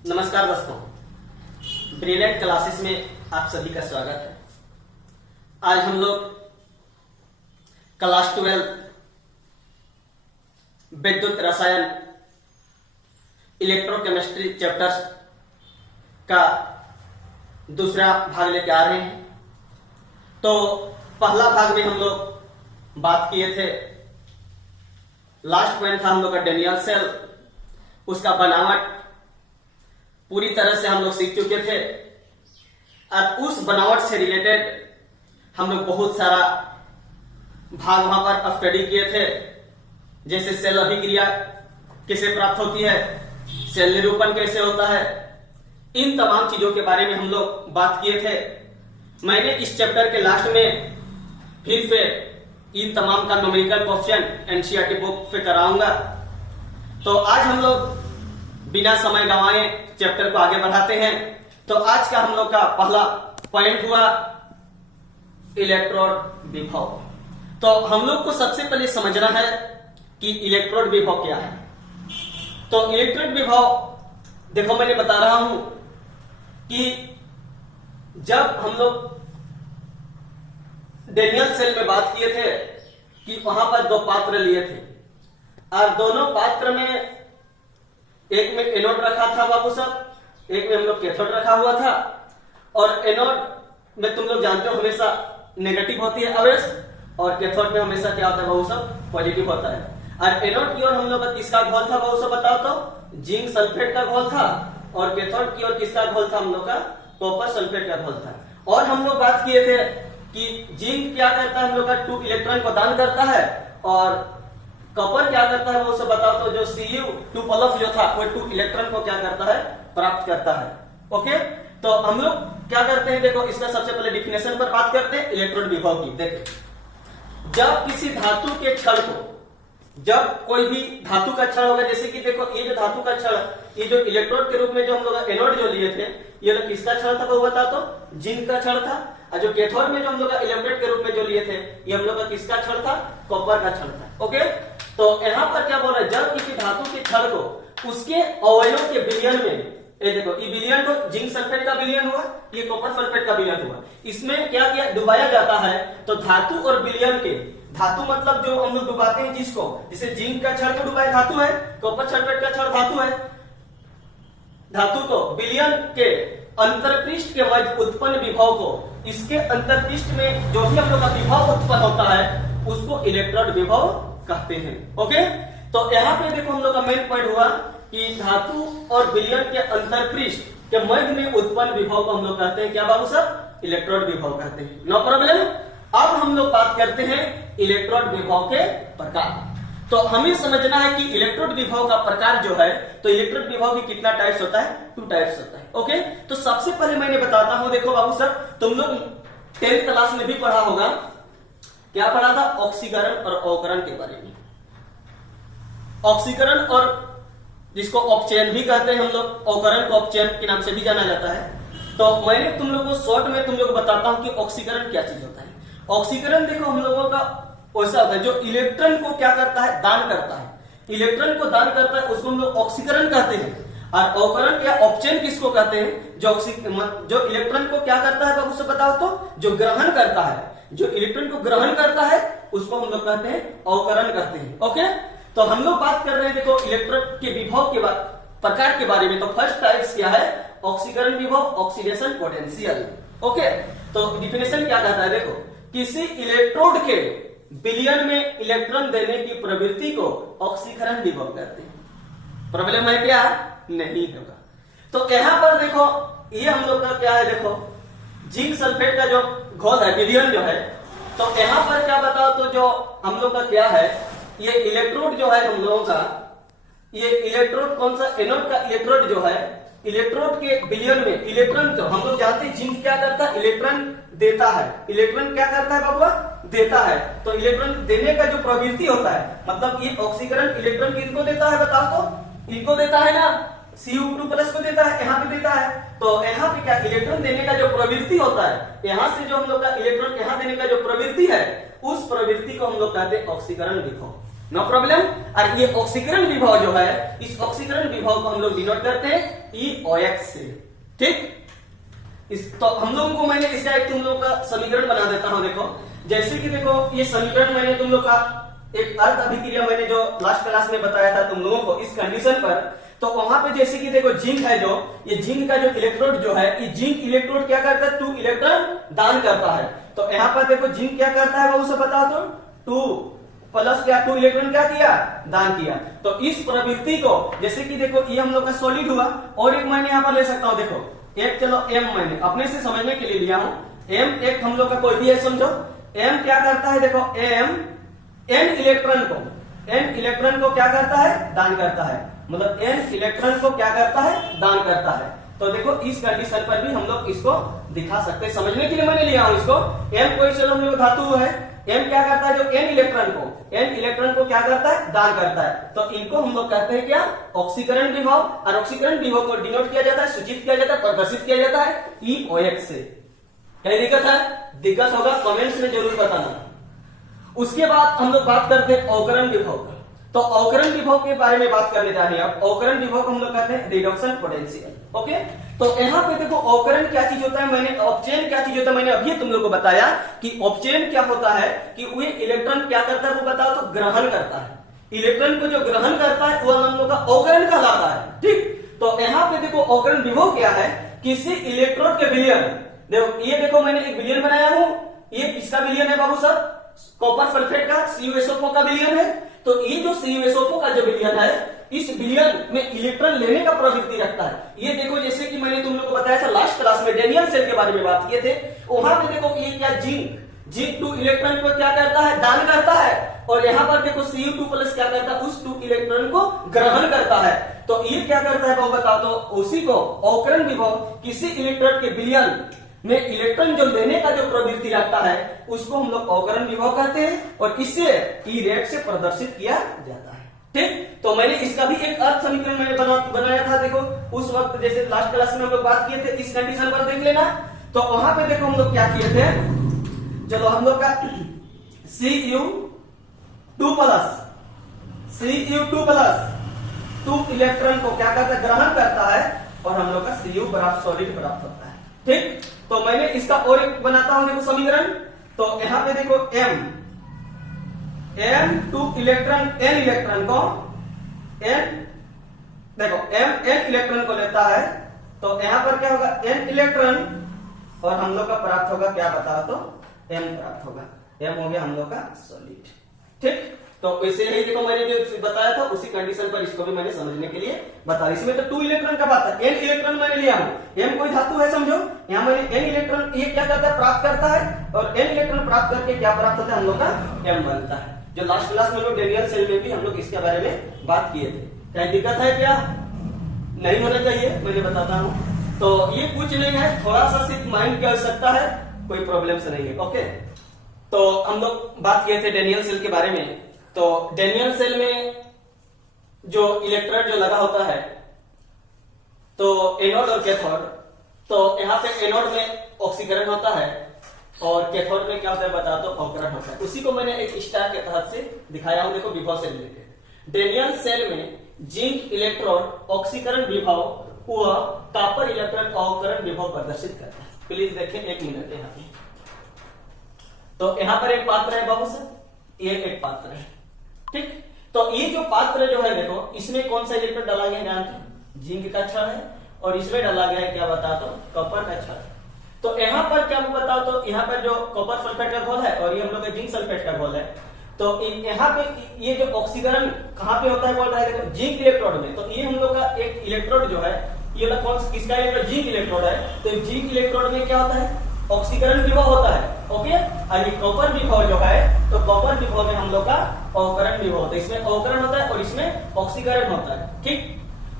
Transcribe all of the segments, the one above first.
नमस्कार दोस्तों, brilliant classes में आप सभी का स्वागत है। आज हम लोग क्लास 12 विद्युत रसायन इलेक्ट्रोकेमिस्ट्री चैप्टर्स का दूसरा भाग लेके आ रहे हैं। तो पहला भाग में हम लोग बात किए थे, लास्ट पॉइंट था हम लोग का डेनियल सेल, उसका बनावट पूरी तरह से हम लोग सीख चुके थे और उस बनावट से रिलेटेड हम लोग बहुत सारा भाग वहां पर स्टडी किए थे, जैसे सेल अभिक्रिया कैसे प्राप्त होती है, सेल निरूपण कैसे होता है, इन तमाम चीजों के बारे में हम लोग बात किए थे। मैंने इस चैप्टर के लास्ट में फिर से इन तमाम का न्यूमेरिकल क्वेश्चन एनसीईआरटी बुक से कराऊंगा। तो आज हम लोग बिना समय गंवाए चैप्टर को आगे बढ़ाते हैं। तो आज का हम लोग का पहला पॉइंट हुआ इलेक्ट्रोड विभव। तो हम लोग को सबसे पहले समझना है कि इलेक्ट्रोड विभव क्या है। तो इलेक्ट्रोड विभव देखो, मैंने बता रहा हूं कि जब हम लोग डेनियल सेल में बात किए थे कि वहां पर दो पात्र लिए थे और दोनों पात्र में एक में एनोड रखा था बाबू साहब, एक में हम लोग कैथोड रखा हुआ था। और एनोड में तुम लोग जानते हो हमेशा नेगेटिव होती है आवेश, और कैथोड में हमेशा क्या होता है बाबू साहब, पॉजिटिव होता है। और एनोड की ओर हम लोग का किसका घोल था बाबू साहब बताओ तो, जिंक सल्फेट का घोल था, और कैथोड की ओर किसका घोल था हम लोग का, कॉपर सल्फेट का घोल था। और हम लोग बात किए थे कि जिंक क्या करता है हम लोग का 2 इलेक्ट्रॉन को दान करता है, और कॉपर क्या करता है वो सब बताओ तो, जो Cu2 प्लस जो था वो 2 इलेक्ट्रॉन को क्या करता है, प्राप्त करता है। ओके, तो हम लोग क्या करते हैं, देखो इसका सबसे पहले डिफिनेशन पर बात करते हैं इलेक्ट्रोड विभव की। देखो, जब किसी धातु के क्षण को, जब कोई भी धातु का क्षण होगा, जैसे कि देखो ये जो धातु का क्षण, ये जो इलेक्ट्रोड के रूप में जो हम लोग एनोड जो लिए थे, ये लोग किसका क्षण था वो बता तो, जिंक का क्षण था। और जो कैथोड में जो हम लोग इलेक्ट्रोड के रूप में जो लिए थे, ये हम लोग का किसका क्षण था, कॉपर का क्षण था। ओके, तो यहाँ पर क्या बोल रहा है, जब किसी धातु के क्षण को उसके अवयवों के विलयन में, ये देखो ये विलयन तो जिंक सल्फेट का विलयन हुआ, ये कॉपर सल्फेट का विलयन हुआ, इसमें क्या किया, डुबाया जाता है। तो धातु और विलयन के, धातु मतलब जो हम लोग डुबाते हैं जिसको, जैसे जिंक का क्षण को डुबाया धातु है, कॉपर सल्फेट का क्षण धातु है। धातु को विलयन के अंतरपृष्ठ के मध्य उत्पन्न विभव को, इसके अंतरपृष्ठ में जो भी हम लोग का विभव उत्पन्न होता है उसको इलेक्ट्रोड विभव कहते हैं। ओके, तो यहाँ पे देखो हम लोग का मेन पॉइंट हुआ कि धातु और विलयन के अंतरपृष्ठ के मध्य में उत्पन्न विभव को हम लोग कहते हैं क्या बाबू साहब, इलेक्ट्रोड विभव कहते हैं। No problem. अब हम लोग बात करते हैं इलेक्ट्रोड विभव के प्रकार। तो हमें समझना है कि इलेक्ट्रोड विभव का प्रकार जो है, तो इलेक्ट्रोड विभव की कितना टाइप्स होता है, 2 टाइप्स होता है। ओके, तो सबसे पहले मैंने बताता हूं, देखो बाबू साहब तुम लोग 10th क्लास में भी पढ़ा होगा, क्या पढ़ा था, ऑक्सीकरण और अवकरण के बारे में। ऑक्सीकरण और जिसको अपचयन भी कहते हैं हम लोग, अवकरण को अपचयन के नाम से भी जाना जाता है। तो मैंने तुम लोगों को शॉर्ट में तुम लोग बताता हूं कि ऑक्सीकरण क्या चीज होता है। ऑक्सीकरण देखो हम लोगों का वैसा होता है जो इलेक्ट्रॉन को क्या करता है, दान करता है, इलेक्ट्रॉन को दान करता है, उसको हम लोग ऑक्सीकरण कहते हैं। और अवकरण या अपचयन किसको कहते हैं, जो इलेक्ट्रॉन को क्या करता है बाबू से बताओ तो, जो ग्रहण करता है, जो इलेक्ट्रॉन को ग्रहण करता है उसको हम लोग कहते हैं अवकरण कहते हैं। ओके, तो हम लोग बात कर रहे हैं देखो इलेक्ट्रॉन के विभव के प्रकार के बारे में। तो फर्स्ट टाइप्स क्या है, ऑक्सीकरण विभव, ऑक्सीडेशन पोटेंशियल। ओके, तो डिफिनेशन क्या कहता है, देखो किसी इलेक्ट्रोड के विलयन में इलेक्ट्रॉन देने की प्रवृत्ति को ऑक्सीकरण विभव कहते हैं। प्रॉब्लम है क्या, नहीं होगा। तो यहाँ पर देखो ये हम लोग का क्या है, देखो जिंक सल्फेट का जो घोल है, विलयन जो है, तो यहाँ पर क्या बताओ तो, जो हम लोग का क्या है, ये इलेक्ट्रोड जो है हम लोगों का, ये इलेक्ट्रोड कौन सा, एनोड का इलेक्ट्रोड जो है, इलेक्ट्रोड के विलयन में इलेक्ट्रॉन, तो हम लोग जानते हैं जिंक क्या करता है, इलेक्ट्रॉन देता है। इलेक्ट्रॉन क्या करता है बाबू, देता है। तो इलेक्ट्रॉन देने का जो प्रवृत्ति होता है, मतलब ये ऑक्सीकरण इलेक्ट्रॉन किनको देता है बताओ तो, इनको देता है ना, Cu2 प्लस को देता है, यहाँ पे देता है। तो यहाँ पे क्या, इलेक्ट्रॉन देने का जो प्रवृत्ति होता है, यहाँ से जो हम लोग का इलेक्ट्रॉन यहाँ देने का जो प्रवृत्ति है, उस प्रवृत्ति को हम लोग कहते हैं ऑक्सीकरण विभव। No problem. और ये ऑक्सीकरण विभव जो है, इस ऑक्सीकरण विभव को हम लोग डिनोट करते हैं EOX से। ठीक, इस तो हम लोगों को मैंने इसका एक तुम लोग का समीकरण बना देता हूं। देखो जैसे कि देखो ये समीकरण मैंने तुम लोग का एक अर्ध अभिक्रिया मैंने जो लास्ट क्लास में बताया था तुम लोगों को इस कंडीशन पर, तो वहां पे जैसे कि देखो जिंक है, जो ये जिंक का जो इलेक्ट्रोड जो है, ये जिंक इलेक्ट्रोड क्या करता है, 2 इलेक्ट्रॉन दान करता है। तो यहाँ पर देखो जिंक क्या करता है, वो उसे बताओ तो 2 प्लस क्या 2 इलेक्ट्रॉन क्या किया, दान किया। तो इस प्रवृत्ति को जैसे कि देखो ये हम लोग का सॉलिड हुआ, और एक मैंने यहाँ पर ले सकता हूँ, देखो एक चलो m मैंने अपने से समझने के लिए लिया हूं, m एक हम लोग का कोई भी है समझो। m क्या करता है, देखो m n इलेक्ट्रॉन को क्या करता है, दान करता है, मतलब n इलेक्ट्रॉन को क्या करता है, दान करता है। तो देखो इस कंडीशन पर भी हम लोग इसको दिखा सकते हैं, समझने के लिए मैंने लिया हूं इसको। m कोई चलो हम लोग धातु है, m क्या करता है, जो n इलेक्ट्रॉन को क्या करता है, दान करता है। तो इनको हम लोग कहते हैं क्या, ऑक्सीकरण विभव। और ऑक्सीकरण विभव को डिनोट किया जाता है, सूचित किया जाता है, प्रदर्शित किया जाता है EOX से। क्या दिक्कत है, दिक्कत होगा कमेंट्स में जरूर बताना। उसके बाद हम लोग बात करते हैं अवकरण विभव का। तो अवकरण विभव के बारे में बात करने जा रहे हैं। अब अवकरण विभव को हम लोग कहते हैं रिडक्शन पोटेंशियल। ओके, तो यहाँ पे देखो अवकरण क्या चीज होता है, मैंने अपचयन क्या चीज होता है मैंने अभी तुम लोग को बताया कि अपचयन क्या होता है, कि वो इलेक्ट्रॉन क्या करता है वो बताओ तो ग्रहण करता है। इलेक्ट्रॉन को जो ग्रहण करता है वो हम लोग का अवकरण कहलाता है। ठीक, तो यहाँ पे देखो अवकरण विभव क्या है, किसी इलेक्ट्रोड के विलयन, देखो ये देखो मैंने एक विलयन बनाया हूं, ये किसका विलयन है बाबू साहब, कॉपर सल्फेट का CuSO4 का विलयन है। तो ये जो CuSO4 का जो विलयन है, इस विलयन में इलेक्ट्रॉन लेने का प्रवृत्ति रखता है। ये देखो जैसे कि मैंने तुम लोग को बताया था लास्ट क्लास में डेनियल सेल के बारे में बात किए थे, वहां पे देखो ये क्या जिंक 2 इलेक्ट्रॉन को क्या करता है, दान करता है, और यहाँ पर देखो Cu2+ क्या करता है, उस 2 इलेक्ट्रॉन को ग्रहण करता है। तो ये क्या करता है वो बताओ तो, उसी को अवकरण विभव, किसी इलेक्ट्रोड के विलयन में इलेक्ट्रॉन जो लेने का जो प्रवृत्ति रखता है उसको हम लोग अवकरण विभव कहते हैं, और इससे ई रेट से प्रदर्शित किया जाता है। ठीक, तो मैंने इसका भी एक अर्थ समीकरण मैंने बनाया था। देखो उस वक्त जैसे लास्ट क्लास में हम लोग बात किए थे, इस कंडीशन पर देख लेना। तो वहां पे देखो हम लोग क्या किए थे, चलो हम लोग का Cu2+ 2 इलेक्ट्रॉन को क्या करता है, ग्रहण करता है, और हम लोग का Cu बराबर सॉलिड प्राप्त होता है। ठीक, तो मैंने इसका और एक बनाता हूं देखो समीकरण। तो यहां पे देखो n इलेक्ट्रॉन को देखो n इलेक्ट्रॉन को लेता है, तो यहां पर क्या होगा, n इलेक्ट्रॉन, और हम लोग का प्राप्त होगा क्या बताओ तो m प्राप्त होगा, m हो गया हम लोग का सॉलिड। ठीक, तो इसे ही देखो मैंने जो बताया था उसी कंडीशन पर इसको भी मैंने समझने के लिए बता। इसमें तो 2 इलेक्ट्रॉन का बात है, n इलेक्ट्रॉन मैंने लिया हूं, m कोई धातु है समझो, यहाँ मैंने n इलेक्ट्रॉन ये क्या करता है, प्राप्त करता है, और n इलेक्ट्रॉन प्राप्त करके क्या प्राप्त होता है, हम लोग का m बनता है। जो लास्ट क्लास में लोग डेनियल सेल में भी हम लोग इसके बारे में बात किए थे। क्या दिक्कत है, क्या नहीं होना चाहिए, मैंने बताता हूँ। तो ये कुछ नहीं है, थोड़ा सा सिर्फ माइंड की आवश्यकता है, कोई प्रॉब्लम से नहीं है। ओके, तो हम लोग बात किए थे डेनियल सेल के बारे में। तो डेनियल सेल में जो इलेक्ट्रोड जो लगा होता है, तो एनोड और कैथोड, तो यहाँ पे एनोड में ऑक्सीकरण होता है और कैथोड में क्या होता है बता तो अवकरण होता है। उसी को मैंने एक स्टार के तहत से दिखाया हूं, देखो विभव से रिलेटेड। डेनियल सेल में जिंक इलेक्ट्रोड ऑक्सीकरण विभव व कॉपर इलेक्ट्रोड अवकरण विभव प्रदर्शित करता है। प्लीज देखें 1 मिनट यहाँ पे। तो यहाँ पर एक पात्र है बाबू सर, ये एक पात्र है। ठीक, तो ये जो पात्र जो है देखो, इसमें कौन सा इलेक्ट्रोड डाला गया है जानते हैं, जिंक का क्षण है, और इसमें डाला गया है क्या बता तो कॉपर का क्षण। तो यहाँ पर क्या बताओ तो यहाँ पर जो कॉपर सल्फेट का घोल है और ये हम लोग का जिंक सल्फेट का घोल है। तो यहाँ पे ये जो ऑक्सीकरण कहाँ पे होता है बोल रहा है, देखो जिंक इलेक्ट्रोड में। तो ये हम लोग का एक इलेक्ट्रोड जो है, ये कौन किसका इलेक्ट्रोड, जिंक इलेक्ट्रोड है। तो जिंक इलेक्ट्रोड में क्या होता है, ऑक्सीकरण विभव होता है। ओके, और ये कॉपर विभव जो है, तो कॉपर विभव में हम लोग का अवकरण विभव होता है। इसमें अवकरण होता है और इसमें ऑक्सीकरण होता है। ठीक,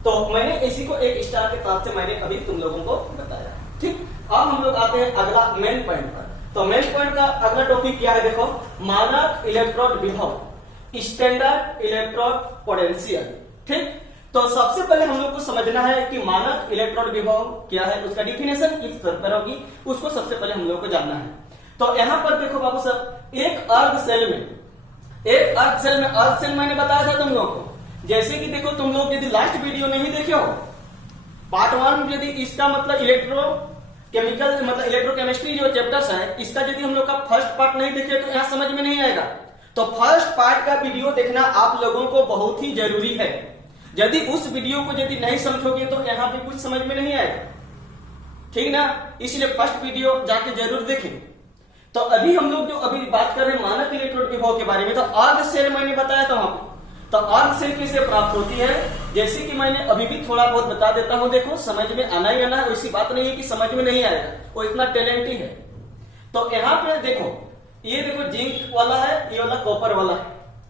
तो मैंने इसी को एक स्टार के साथ से मैंने अभी तुम लोगों को बताया। ठीक, अब हम लोग आते हैं अगला मेन पॉइंट पर। तो मेन पॉइंट का अगला टॉपिक क्या है, देखो मानक इलेक्ट्रोड विभव, स्टैंडर्ड इलेक्ट्रोड पोटेंशियल। ठीक, तो सबसे पहले हम लोग को समझना है कि मानक इलेक्ट्रोड विभव क्या है, उसका डिफिनेशन किस तरह होगी, उसको सबसे पहले हम लोग को जानना है। तो यहाँ पर देखो बाबू साहब, एक अर्ध सेल में एक अर्थ सेल मैंने बताया था तुम लोग को, जैसे कि देखो तुम लोग यदि लास्ट वीडियो नहीं देखे हो पार्ट 1, यदि इसका मतलब इलेक्ट्रोकेमिकल मतलब इलेक्ट्रोकेमिस्ट्री जो चैप्टर्स है इसका यदि हम लोग का फर्स्ट पार्ट नहीं देखे तो यहाँ समझ में नहीं आएगा। तो फर्स्ट पार्ट का वीडियो देखना आप लोगों को बहुत ही जरूरी है। यदि उस वीडियो को यदि नहीं समझोगे तो यहाँ पे कुछ समझ में नहीं आएगा, ठीक ना। इसलिए फर्स्ट वीडियो जाके जरूर देखें। तो अभी हम लोग जो अभी बात कर रहे हैं मानक इलेक्ट्रोड विभव के बारे में, तो अर्ध सेल मैंने बताया था वहां पे। तो अर्ध सेल कैसे प्राप्त होती है, जैसे कि मैंने अभी भी थोड़ा बहुत बता देता हूं, देखो समझ में आना ही आना है, ऐसी बात नहीं है कि समझ में नहीं आएगा, वो इतना टैलेंट ही है। तो यहाँ पे देखो, ये देखो जिंक वाला है, ये वाला कॉपर वाला है,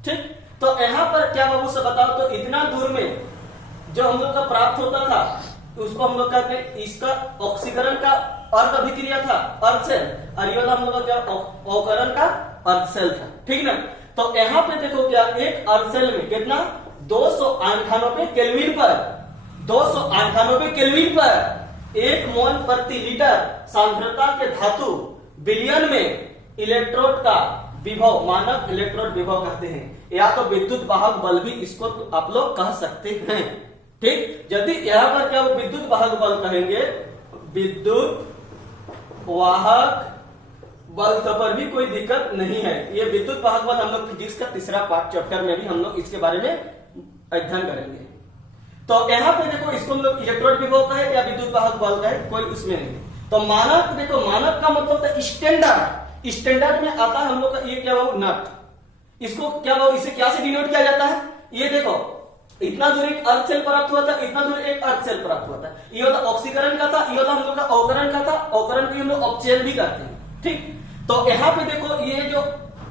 ठीक। तो यहाँ पर क्या बाबू से बताओ, तो इतना दूर में जो हम लोग का प्राप्त होता था उसको हम लोग कहते हैं, इसका ऑक्सीकरण का अर्ध अभिक्रिया था अर्ध सेल, और ये वाला हम लोग का क्या अवकरण का अर्ध सेल था, ठीक ना। तो यहाँ पे देखो क्या एक अर्ध सेल में कितना 298 केल्विन पर 298 केल्विन पर 1 मोल प्रति लीटर सांद्रता के धातु विलयन में इलेक्ट्रोड का विभव मानक इलेक्ट्रोड विभव कहते हैं, या तो विद्युत वाहक बल भी इसको तो आप लोग कह सकते हैं, ठीक। यदि यहाँ पर क्या वो विद्युत वाहक बल कहेंगे, विद्युत वाहक बल पर भी कोई दिक्कत नहीं है। ये विद्युत वाहक बल हम लोग फिजिक्स का तीसरा पार्ट चैप्टर में भी हम लोग इसके बारे में अध्ययन करेंगे। तो यहाँ पे देखो इसको हम लोग इलेक्ट्रोड विभव कहे या विद्युत वाहक बल कहे, कोई उसमें नहीं। तो मानक देखो, मानक का मतलब है स्टैंडर्ड। स्टैंडर्ड में आता है हम लोग का ये क्या वो नट, इसको क्या वो इसे क्या से डिनोट किया जाता है, ये देखो इतना दूर एक अर्ध सेल प्राप्त हुआ था, इतना दूर एक अर्ध सेल प्राप्त हुआ था, ये वाला ऑक्सीकरण का था, ये वाला हम लोग का अवकरण का था, अवकरण को हम लोग अपचयन भी करते हैं, ठीक। तो यहाँ पे देखो ये जो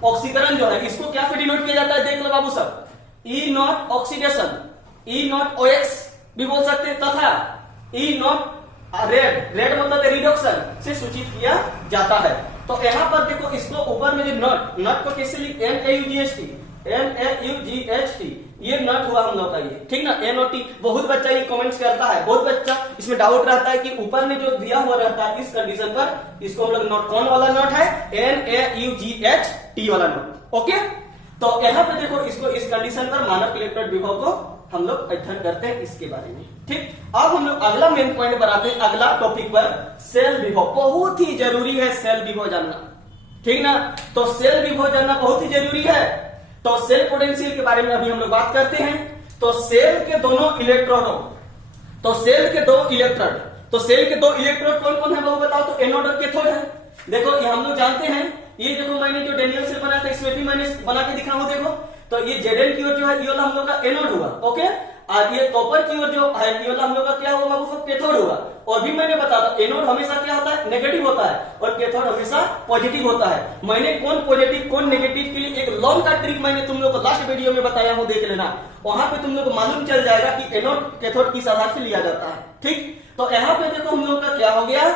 ऑक्सीकरण जो है इसको क्या से डिनोट किया जाता है, देख लो बाबू सब, E naught oxidation, E naught ox भी बोल सकते हैं, तथा ई नॉट रेड मतलब रिडक्शन से सूचित किया जाता है। तो यहाँ पर देखो इसको ऊपर में जो नट को कैसे लिख NaUGHT ये नट हुआ हम लोग का ये, ठीक ना, NOT। बहुत बच्चा ये कमेंट्स करता है, बहुत बच्चा इसमें डाउट रहता है कि ऊपर में जो दिया हुआ रहता है इस कंडीशन पर इसको हम लोग नोट कौन वाला नोट है, NaUGHT वाला नोट, ओके। तो यहाँ पे देखो इसको इस कंडीशन पर मानक इलेक्ट्रोड विभव को हम लोग अध्ययन करते हैं इसके बारे में, ठीक। अब हम लोग अगला मेन पॉइंट पर आते हैं, अगला टॉपिक पर सेल विभव। बहुत ही जरूरी है सेल विभव जानना, ठीक ना। तो सेल विभव जानना बहुत ही जरूरी है। तो सेल पोटेंशियल के बारे में अभी हम लोग बात करते हैं। तो सेल के दोनों इलेक्ट्रोडों, तो सेल के दो इलेक्ट्रोड, तो सेल के दो इलेक्ट्रोड कौन कौन है वो बताओ, तो एनोड और कैथोड है। देखो ये हम लोग जानते हैं, ये देखो मैंने जो डेनियल सेल बनाया था इसमें भी मैंने बना के दिखा हूं, देखो तो ये Zn की ओर जो है ये वाला हम लोग का एनोड हुआ, ओके। और ये कॉपर की ओर जो है ये वाला हम लोग का क्या हुआ बाबू, कैथोड हुआ। और भी मैंने बताया एनोड हमेशा क्या होता है, नेगेटिव होता है, और कैथोड हमेशा पॉजिटिव होता है। मैंने कौन पॉजिटिव कौन नेगेटिव के लिए एक लॉन्ग का ट्रिक मैंने तुम लोग को लास्ट वीडियो में बताया हूं, देख लेना, वहां पे तुम लोग को मालूम चल जाएगा कि एनोड कैथोड किस आधार से लिया जाता है, ठीक। तो यहाँ पे देखो हम लोग का क्या हो गया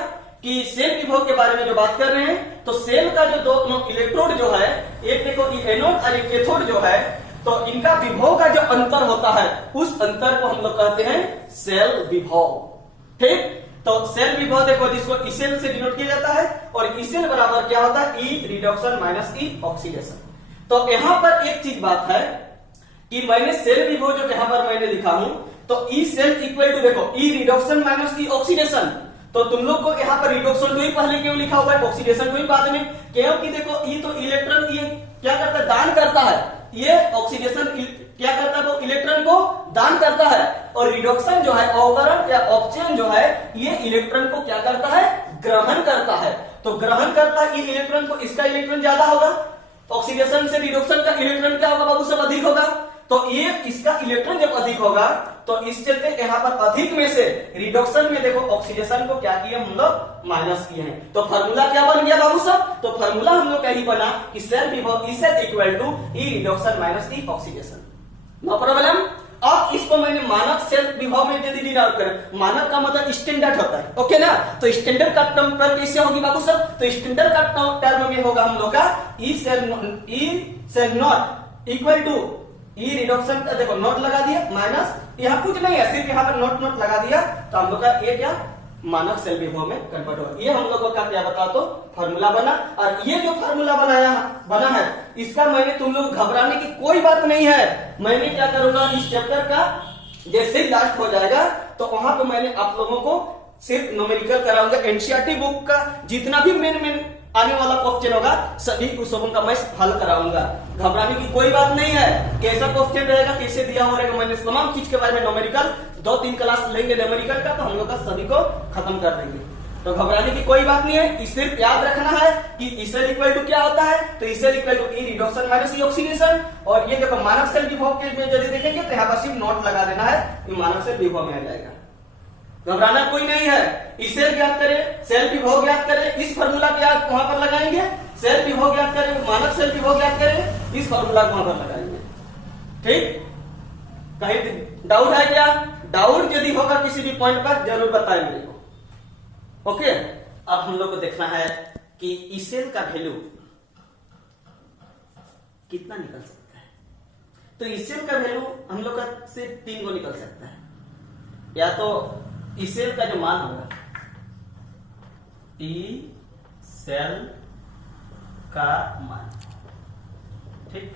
कि सेल विभव के बारे में जो बात कर रहे हैं, तो सेल का जो दो इलेक्ट्रोड जो है, एक देखो एनोड और कैथोड जो है, तो इनका विभव का जो अंतर होता है उस अंतर को हम लोग कहते हैं सेल विभव, ठीक। तो सेल विभव देखो जिसको ई सेल से डिनोट किया जाता है, और ई सेल बराबर क्या होता है, ई रिडक्शन माइनस ई ऑक्सीडेशन। तो यहां पर एक चीज बात है कि मैंने सेल विभव जो यहां पर मैंने लिखा हूं, तो ई सेल इक्वल टू देखो ई रिडक्शन माइनस ई ऑक्सीडेशन। तो तुम लोग को यहाँ पर रिडक्शन को ही पहले क्यों लिखा हुआ है, ऑक्सीडेशन को ही बाद में, क्योंकि देखो ये तो इलेक्ट्रॉन ये क्या करता है, दान करता है, ये ऑक्सीडेशन क्या करता है, वो इलेक्ट्रॉन को दान करता है, और रिडक्शन जो है अवकरण या अपचयन जो है ये इलेक्ट्रॉन को क्या करता है, ग्रहण करता है। तो ग्रहण करता है ये इलेक्ट्रॉन को, इसका इलेक्ट्रॉन ज्यादा होगा, ऑक्सीडेशन से रिडक्शन का इलेक्ट्रॉन क्या होगा बाबू, सब अधिक होगा। तो ये इसका इलेक्ट्रॉन जब अधिक होगा तो इस चलते यहाँ पर अधिक में से रिडक्शन में देखो ऑक्सीडेशन को क्या किया हम लोग, माइनस किए हैं। तो फार्मूला क्या बन गया बाबू सब, तो फार्मूला हम लोग का ही बना कि सेल विभव e cell equal to e reduction minus e oxidation, no problem. अब इसको मैंने मानक सेल विभव में यदि डिनोट करें, मानक का मतलब स्टैंडर्ड होता है, ओके ना। तो स्टैंडर्ड का टर्म पर कैसे होगी बाबू सब, तो स्टैंडर्ड का टर्म में होगा हम लोग का e cell not equal to e reduction, देखो नोट लगा दिया माइनस, यहाँ कुछ नहीं है, सिर्फ यहाँ पर नोट लगा दिया, तो हम लोग का ये क्या मानक सेल विभव में कन्वर्ट होगा। ये हम लोगों का क्या बता तो फार्मूला बना। और ये जो फार्मूला बना है इसका मैंने तुम लोग घबराने की कोई बात नहीं है। मैंने क्या करूंगा इस चैप्टर का जैसे लास्ट हो जाएगा तो वहां पे मैंने आप लोगों को सिर्फ न्यूमेरिकल कराऊंगा। एनसीईआरटी बुक का जितना भी मेन आने वाला क्वेश्चन होगा सभी क्वेश्चन का मैं हल कराऊंगा। घबराने की कोई बात नहीं है। कैसा क्वेश्चन रहेगा, कैसे दिया हो रहेगा, मैंने तमाम चीज के बारे में न्यूमेरिकल 2-3 क्लास लेंगे न्यूमेरिकल का तो हम लोग का सभी को खत्म कर देंगे। तो घबराने की कोई बात नहीं है। सिर्फ याद रखना है कि इसेल इक्वल टू क्या होता है, तो e cell equal to e reduction minus e oxidation. और ये देखो मानक सेल विभव के में यदि देखेंगे तो यहाँ पर सिर्फ नोट लगा देना है कि मानक सेल विभव में आ जाएगा। घबराना कोई नहीं है। इसेल ज्ञात करें, सेल विभव ज्ञात करें, इस फार्मूला को आप वहां पर लगाएंगे। सेल विभव ज्ञात करें, मानक सेल विभव ज्ञात करें, इस फार्मूला को वहां पर लगाएंगे। ठीक, कहीं डाउट है क्या? डाउट यदि होगा किसी भी पॉइंट पर जरूर बताएं मेरे को। ओके, अब हम लोग को देखना है कि इसेल का वैल्यू कितना निकल सकता है। तो इसेल का वैल्यू हम लोग का से 3 को निकल सकता है। या तो इसेल का जो मान होगा ई सेल का मान, ठीक,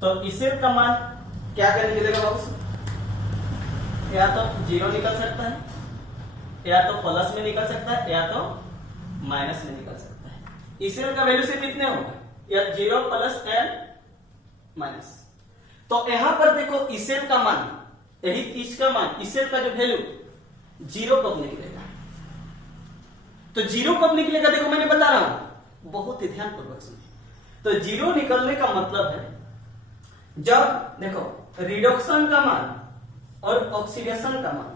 तो इसेल का मान क्या करने निकलेगा बाबू? या तो 0 निकल सकता है, या तो प्लस में निकल सकता है, या तो माइनस में निकल सकता है। इसेल का वैल्यू सिर्फ कितने होगा? या 0 प्लस एंड माइनस। तो यहां पर देखो इसेल का मान, यही इसका मान, इसेल का जो वैल्यू 0 कब निकलेगा? तो 0 कब निकलेगा देखो मैंने बता रहा हूं, बहुत ही ध्यानपूर्वक सुनिए। तो 0 निकलने का मतलब है जब देखो रिडक्शन का मान और ऑक्सीडेशन का मान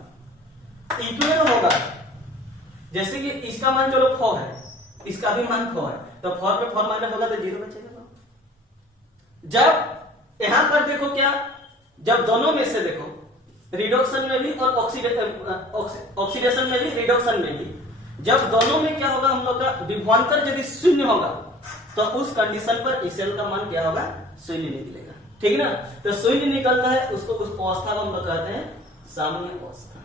इक्वल होगा। जैसे कि इसका मान चलो 4 है, इसका भी मान 4 है, तो 4 पे 4 माइनस होगा तो 0 बचेगा। जब यहां पर देखो क्या, जब दोनों में से देखो रिडक्शन में भी और ऑक्सीडेशन में भी, रिडक्शन में भी, जब दोनों में क्या होगा हम लोग का विभवांतर यदि 0 होगा तो उस कंडीशन पर इसेल का मान क्या होगा? 0 निकलेगा। ठीक ना? तो 0 निकलता है उसको, उस अवस्था को हम लोग कहते हैं साम्य अवस्था।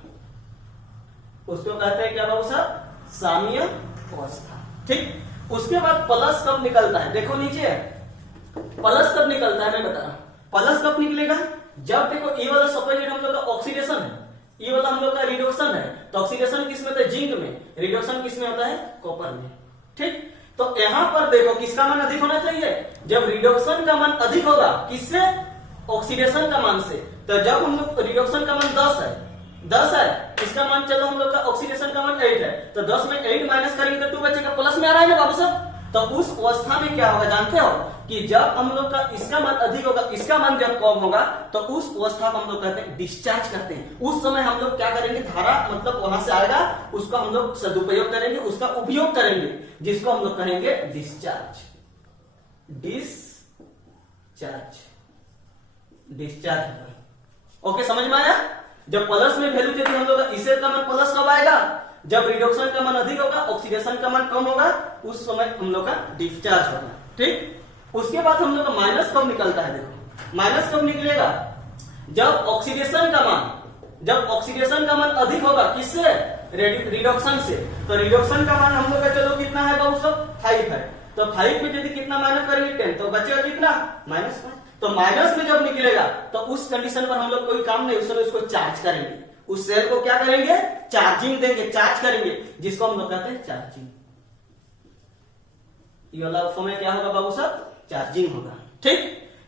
उसको कहते हैं क्या बाबू साहब? साम्य अवस्था। ठीक, उसके बाद प्लस कब निकलता है? देखो नीचे प्लस कब निकलता है मैं बता रहा हूं। प्लस कब निकलेगा? जब देखो ये वाला सपोजिट हम लोग का ऑक्सीडेशन है, ये वाला हम लोग का रिडक्शन है। तो ऑक्सीडेशन किस में होता है? जिंक में। रिडक्शन किस में होता है? कॉपर में। ठीक, तो यहां पर देखो किसका मान अधिक होना चाहिए? जब रिडक्शन का मान अधिक होगा किससे? ऑक्सीडेशन का मान से। तो जब हम लोग रिडक्शन का मान 10 है, इसका मान चलो हम लोग का ऑक्सीडेशन का मान 8 है, तो 10 में 8 माइनस करेंगे तो 2 बचेगा। प्लस में आ रहा है ना बाबू साहब? तो उस अवस्था में क्या होगा जानते हो कि जब हम लोग का इसका मान अधिक होगा, इसका मान जब कम होगा, तो उस अवस्था को हम लोग कहते हैं डिस्चार्ज करते हैं। उस समय हम लोग क्या करेंगे? धारा मतलब वहां से आएगा, उसका हम लोग सदुपयोग करेंगे, उसका उपयोग करेंगे, जिसको हम लोग कहेंगे डिस्चार्ज। डिस्चार्ज। ओके, समझ में आया? जब प्लस में वैल्यू यदि हम लोग इसेल का मान प्लस कब आएगा? जब रिडक्शन का मान अधिक होगा, ऑक्सीडेशन का मान कम होगा, उस समय हम लोग का डिस्चार्ज होगा। ठीक, उसके बाद हम लोग का माइनस कब निकलता है? देखो माइनस कब निकलेगा? जब ऑक्सीडेशन का मान अधिक होगा, किससे? रिडक्शन से। तो रिडक्शन का मान हम लोग का चलो कितना है बाबू सब? 5 है। तो 5 में यदि कितना माइनस करेंगे? 10, तो बचेगा कितना? -5। तो माइनस में जब निकलेगा तो उस कंडीशन पर हम लोग कोई काम नहीं, उस समय उसको चार्ज करेंगे। उस सेल को क्या करेंगे? चार्जिंग देंगे, चार्ज करेंगे, जिसको हम लोग कहते हैं चार्जिंग। ये वाला समय क्या होगा बाबू साहब? चार्जिंग होगा। ठीक,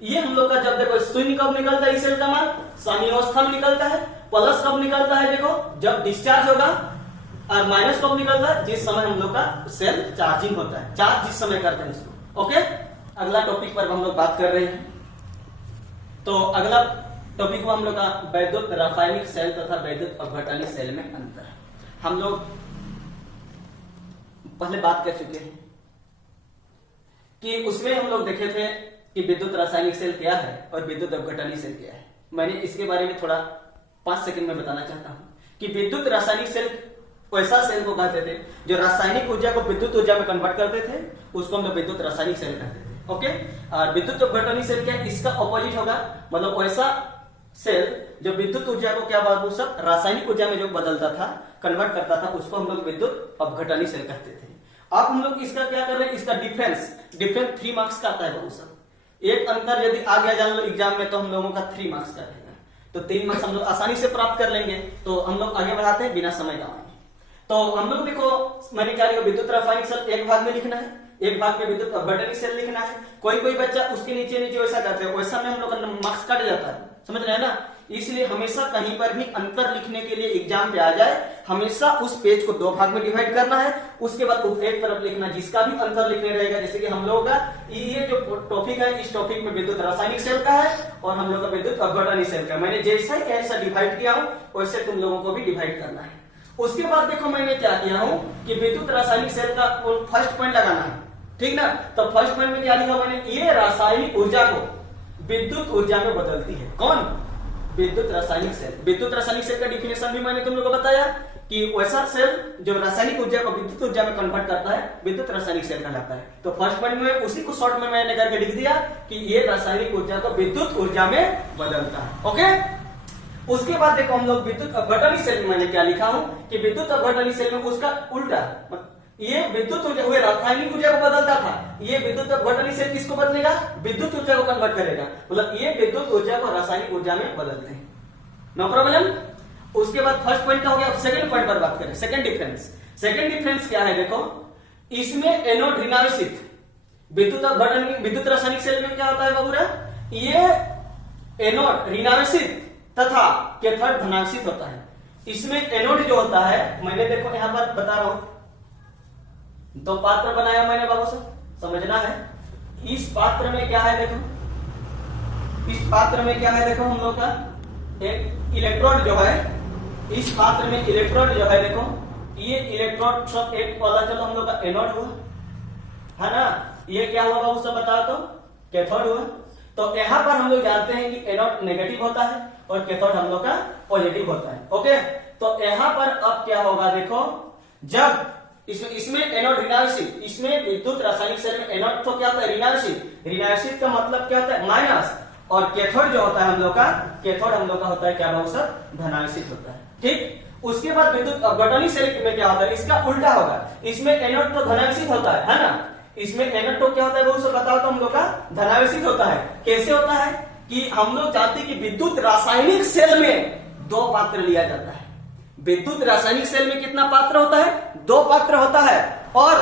ये हम लोग का जब देखो 0 कब निकलता है? इसेल का मान साम्यावस्था में निकलता है। प्लस कब निकलता है? देखो जब डिस्चार्ज होगा। और माइनस कब निकलता है? जिस समय हम लोग का सेल चार्जिंग होता है, चार्ज जिस समय करते हैं इसको। ओके, अगला टॉपिक पर हम लोग बात कर रहे हैं। तो अगला टॉपिक को हम लोग का वैद्युत रासायनिक सेल तथा वैद्युत अपघटनीय सेल में अंतर। हम लोग पहले बात कर चुके हैं कि उसमें हम लोग देखे थे कि विद्युत रासायनिक सेल क्या है और विद्युत अपघटनीय सेल क्या है। मैंने इसके बारे में थोड़ा 5 सेकंड में बताना चाहता हूं कि विद्युत रासायनिक सेल वैसा सेल को कहते थे जो रासायनिक ऊर्जा को विद्युत ऊर्जा में कन्वर्ट करते थे, उसको हम लोग विद्युत रासायनिक सेल कहते थे। ओके, और विद्युत अपघटनीय सेल क्या है? इसका ऑपोजिट होगा, मतलब वैसा सेल जो विद्युत ऊर्जा को क्या बाबू सब रासायनिक ऊर्जा में जो बदलता था, कन्वर्ट करता था, उसको हम लोग विद्युत अपघटनी सेल कहते थे। अब हम लोग इसका क्या कर रहे हैं, इसका डिफरेंस 3 मार्क्स का आता है बाबू सब। एक अंतर यदि आ गया जान लो एग्जाम में तो हम लोगों का 3 मार्क्स का रहेगा, तो 3 मार्क्स हम लोग आसानी से प्राप्त कर लेंगे। तो हम लोग आगे बढ़ाते हैं बिना समय गंवाए। तो हम लोग देखो मैंने क्या लिखा, विद्युत रासायनिक सेल एक भाग में लिखना है, एक भाग में विद्युत अपघटनी सेल लिखना है। कोई कोई बच्चा उसके नीचे नीचे वैसा करते हैं, वैसा में हम लोग का मार्क्स कट जाता है, समझ रहे हैं ना। इसलिए हमेशा कहीं पर भी अंतर लिखने के लिए एग्जाम पे आ जाए, हमेशा उस पेज को 2 भाग में डिवाइड करना है, उसके बाद एक तरफ लिखना जिसका भी अंतर लिखने रहेगा। जैसे कि हम लोगों का ये जो टॉपिक है, इस टॉपिक में विद्युत रासायनिक सेल का है और हम लोग का विद्युत अपघटनी सेल का। मैंने जैसा ही कैसा डिवाइड किया हूं वैसे तुम लोगों को भी डिवाइड करना है। उसके बाद देखो मैंने क्या किया हूं कि विद्युत रासायनिक सेल का फर्स्ट पॉइंट लगाना है, ठीक ना। तो फर्स्ट पॉइंट में क्या लिखा मैंने, ये रासायनिक ऊर्जा को विद्युत ऊर्जा में बदलती है। कौन? विद्युत रासायनिक सेल। विद्युत रासायनिक सेल का डिफिनेशन भी मैंने तुम लोगों को बताया कि वैसा सेल जो रासायनिक ऊर्जा को विद्युत ऊर्जा में कन्वर्ट करता है, विद्युत रासायनिक सेल कहलाता है। तो फर्स्ट पॉइंट में उसी को शॉर्ट में मैंने करके लिख दिया कि ये रासायनिक ऊर्जा को विद्युत ऊर्जा में बदलता है। ओके, उसके बाद देखो हम लोग विद्युत अपघटनी सेल में मैंने क्या लिखा हूं कि विद्युत अपघटनी सेल में उसका उल्टा, ये विद्युत ऊर्जा हुए रासायनिक ऊर्जा को बदलता था, ये विद्युत अपघटनी सेल किसको बदलेगा, विद्युत ऊर्जा को कन्वर्ट करेगा। मतलब ये विद्युत ऊर्जा को रासायनिक ऊर्जा में बदलते हैं, नो प्रॉब्लम। उसके बाद फर्स्ट पॉइंट का हो गया। सेकंड पॉइंट पर बात करें, सेकंड डिफरेंस क्या है देखो, इसमें एनोड ऋणावेशित, विद्युत अपघटन विद्युत रासायनिक सेल में क्या होता है बाबूरा, ये एनोड ऋणावेशित तथा कैथोड धनावेशित होता है। इसमें एनोड जो होता है, मैंने देखो यहां पर बता रहा हूं, 2 पात्र बनाया मैंने बाबू से, समझना है। इस पात्र में क्या है देखो, इस पात्र में क्या है देखो, हम लोग का एक इलेक्ट्रोड जो है, इस पात्र में इलेक्ट्रोड जो है देखो, ये इलेक्ट्रोड सब एक वाला, चलो हम लोग का एनोड हुआ है ना, ये क्या हुआ बाबू सब बताओ तो, कैथोड हुआ। तो यहां पर हम लोग जानते हैं कि एनोड नेगेटिव होता है और कैथोड हम लोग का पॉजिटिव होता है। ओके, तो यहां पर अब क्या होगा देखो, जब इसमें एनोड ऋणावेशित, इसमें विद्युत रासायनिक सेल में एनोड तो क्या होता है, ऋणावेशित। ऋणावेशित का मतलब क्या होता है, माइनस, और कैथोड जो होता है हम लोग का, कैथोड हम लोग का होता है क्या बाबू सर, धनावेशित होता है। ठीक, उसके बाद विद्युत अपघटनी सेल में क्या होता है, इसका उल्टा होगा। इसमें एनोड तो धनावेशित होता है ना, इसमें एनोड तो क्या होता है बाबू सर बताओ तो, हम लोग का धनावेशित होता है। कैसे होता है कि हम लोग चाहते हैं कि विद्युत रासायनिक सेल में 2 पात्र लिया जाता है। विद्युत रासायनिक सेल में कितना पात्र होता है, 2 पात्र होता है। और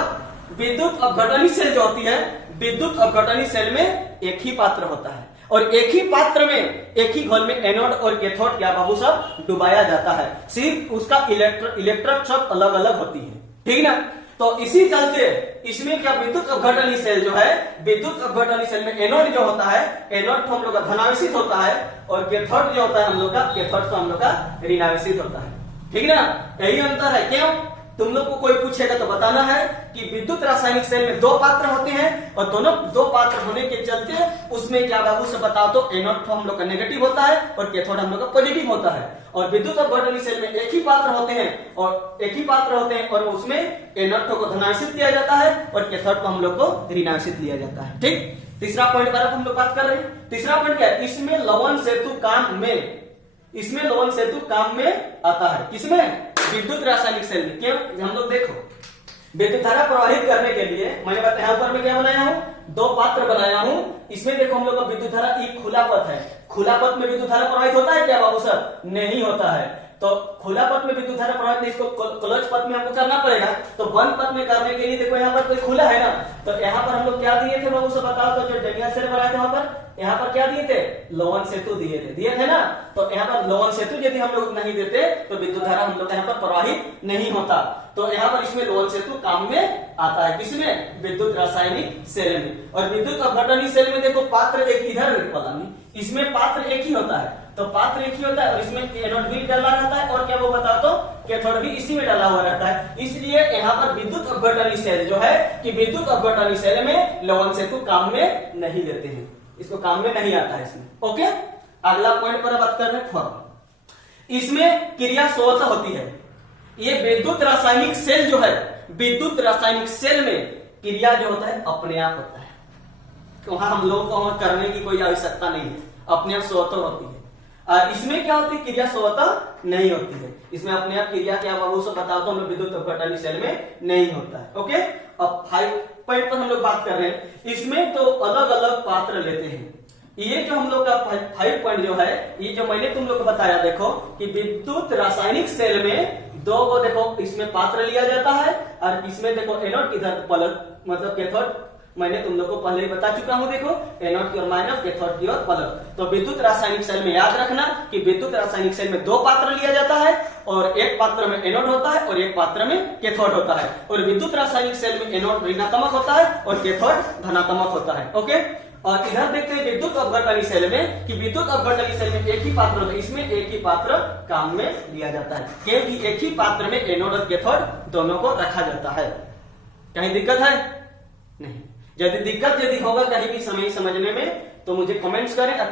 विद्युत अपघटनी सेल जो होती है, विद्युत अपघटनी सेल में एक ही पात्र होता है, और एक ही पात्र में, एक ही घोल में एनोड और कैथोड क्या बाबू सब डुबाया जाता है, सिर्फ उसका इलेक्ट्रॉन सब अलग अलग होती है, ठीक ना। तो इसी चलते इसमें क्या विद्युत अपघटनी सेल जो है, विद्युत अपघटनी सेल में एनोड जो होता है, एनोड तो हम लोग का धनावेशित होता है, और कैथोड जो होता है हम लोग का, कैथोड तो हम लोग का ऋणावेशित होता है, ठीक ना। यही अंतर है। क्यों, तुम लोग को कोई पूछेगा तो बताना है कि विद्युत रासायनिक सेल में 2 पात्र होते हैं, और दोनों 2 पात्र होने के चलते उसमें क्या बाबू से बताओ तो, एनोड तो हम लोग का नेगेटिव होता है और कैथोड हम लोग का पॉजिटिव होता है। और विद्युत अपघटनी सेल में एक ही पात्र होते हैं, और एक ही पात्र होते हैं, और उसमें एनोड को धनावेशित लिया जाता है और कैथोड को हम लोग को ऋणावेशित लिया जाता है। ठीक, तीसरा पॉइंट पर हम लोग बात कर रहे हैं। तीसरा पॉइंट क्या है, इसमें लवण सेतु काम में, इसमें लवण सेतु काम में आता है। किसमें, विद्युत रासायनिक सेल में। क्यों, हम लोग देखो विद्युत धारा प्रवाहित करने के लिए मैंने बताया ऊपर में क्या बनाया हूं, 2 पात्र बनाया हूं। इसमें देखो हम लोग का विद्युत धारा एक खुला पथ है, खुला पथ में विद्युत धारा प्रवाहित होता है क्या बाबू सर, नहीं होता है। तो खुला पथ में विद्युत धारा प्रवाहित नहीं, इसको क्लोज पथ में हमको करना पड़ेगा। तो बंद पथ में करने के लिए देखो यहाँ पर कोई खुला है ना, तो यहाँ पर हम लोग क्या दिए थे बाबू से बताओ तो, जो डेनियल सेल बनाए थे वहां पर, यहाँ पर क्या दिए थे, लवण सेतु दिए थे ना। तो यहाँ पर लवण सेतु यदि हम लोग नहीं देते तो विद्युत धारा हम लोग यहाँ पर प्रवाहित नहीं होता। तो यहाँ पर इसमें लवण सेतु काम में आता है। किसमें, विद्युत रासायनिक सेल में। और विद्युत अपघटनी सेल में देखो पात्र एक इधर वाला नहीं, इसमें पात्र एक ही होता है। तो पात्र एक ही होता है और इसमें एनोड भी डाला रहता है, और क्या वो बताओ तो कैथोड भी इसी में डाला हुआ रहता है। इसलिए यहाँ पर विद्युत अपघटनी सेल जो है, कि विद्युत अपघटनी सेल में लवण सेतु काम में नहीं देते हैं, इसको काम में नहीं आता है इसमें। ओके, अगला पॉइंट पर बात कर रहे हैं फॉर्म। इसमें क्रिया स्वतः होती है। ये विद्युत रासायनिक सेल जो है, विद्युत रासायनिक सेल में क्रिया जो होता है अपने आप होता है, वहां हम लोगों को करने की कोई आवश्यकता नहीं है, अपने आप स्वतः होती है। और इसमें क्या होती है, क्रिया स्वतः नहीं होती है। इसमें अपने आप क्रिया क्या बाबू सब बताओ तो हम लोग विद्युत अपघटन सेल में नहीं होता है। ओके, अब 5 पॉइंट पर हम लोग बात कर रहे हैं। इसमें तो अलग अलग पात्र लेते हैं। ये जो हम लोग का 5 पॉइंट जो है, ये जो मैंने तुम लोग को बताया, देखो कि विद्युत रासायनिक सेल में दो को देखो इसमें पात्र लिया जाता है और इसमें देखो एनोड किधर पलट मतलब कैथोड, मैंने तुम लोग को पहले ही बता चुका हूं। देखो एनोड की ओर माइनस, कैथोड की ओर पलट। तो विद्युत रासायनिक सेल में याद रखना कि विद्युत रासायनिक सेल में 2 पात्र लिया जाता है और एक पात्र में एनोड होता है और एक पात्र में कैथोड होता है। और विद्युत रासायनिक सेल में एनोड ऋणात्मक होता है और कैथोड धनात्मक होता है। ओके, और इधर देखते हैं विद्युत अपघटनी सेल में कि विद्युत अपघटनी सेल में एक ही पात्र होता है, इसमें एक ही पात्र काम में लिया जाता है, क्योंकि एक ही पात्र में एनोड और कैथोड दोनों को रखा जाता है। कहीं दिक्कत है? नहीं। यदि दिक्कत होगा कहीं भी समय समझने में तो मुझे कमेंट्स करें और